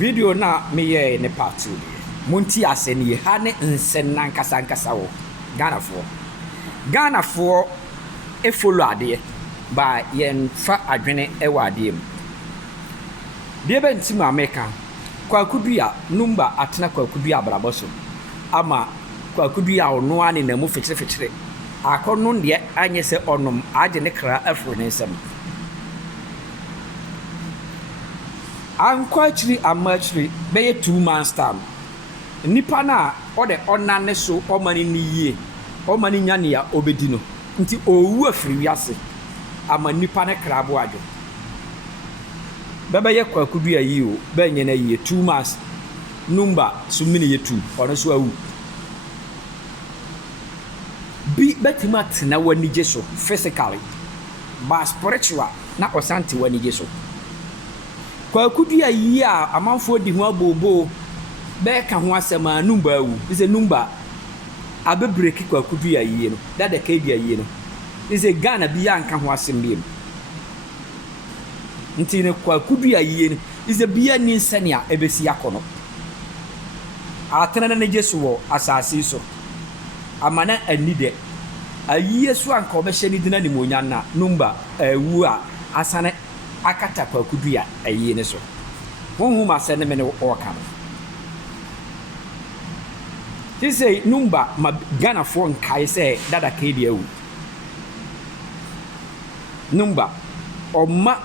video na meye ne part 2 monti ase ne ha ne nsen nan kasa wo Ghana for e follow ade ba yen fa adwene e wa ade mu de benti ma meka kwakudua numba atena kwakudua abraboso ama kwakudua ono ane na mu fetire akono de anye se onom age ne kra afro ne nsam ankwachiri amachiri beye 2 months time nipa na ode onane so omani ni yie omani nyane ya obedi no nti owu afiri wiase ama nipa ne krabo adwo bebe ye kwakudu ya yi o be nye na yie 2 months number so mini ye 2 ono so awu bi betima tena wani jeso physically ba spiritual na Asante wani jeso kwakudu ya yi a amanfo di ho abobo be ka ho asema number awu is a number abe break kwakudu ya yi no that the kedi ya yi no is a Ghana bi ya nka ho asem nti ne kwakudu ya yi no is a bia ni nsania ebesi yakono atena na jesu wo asase so amana anide ayiye so anka obehye ni dina ni monya na number awu a asane akata kwakudu ya ayi ne so wonhu ma se ne me ne oka ti say number ma Ghana for nkai se dada kedi awu number oma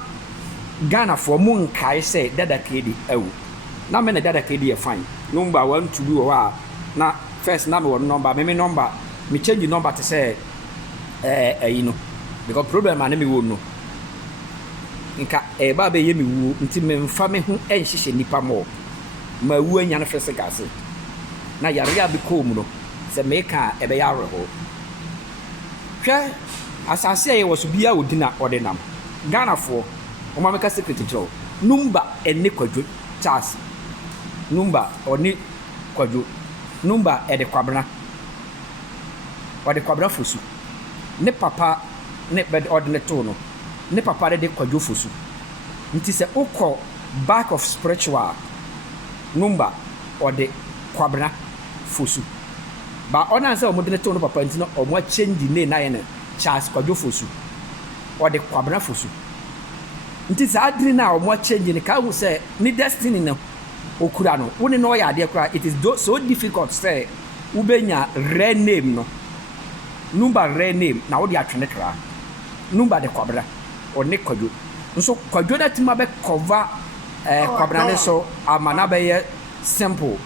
Ghana for mun kai say dada kedi awu na me na dada kedi e fine number 1 2 bi wo a na first na me wo number me number me change number to say you know because problem na me wo no nka ba be ye me wu nti me mfa me hu enhihye nipa mo ma wu anya no first gas na yare ya bi ko mu no se me ka e be yare ho hwe asase ye wo so bia odina ordinam Ghana for o ma me ka secret jo number ene kwadwo Charles number oni kwadwo number e de kwabra ode kwabra fosu ne papa ne bed ordinary to no ne papa de kwadwo fosu nti se ukọ back of spiritual number ode kwabra fosu ba ona se omodene to no papa nti no omo change name na ye ne Charles kwadwo fosu ode kwabra fosu nti sa adri na omo change ne ka hu se ni destiny no okura no woni no ya de kura it is so difficult say ubenya rare name no number rare name na wo de atwene kra number de kwabra one kwadwo nso kwadwo da tima be cover kwabra ne so amana be simple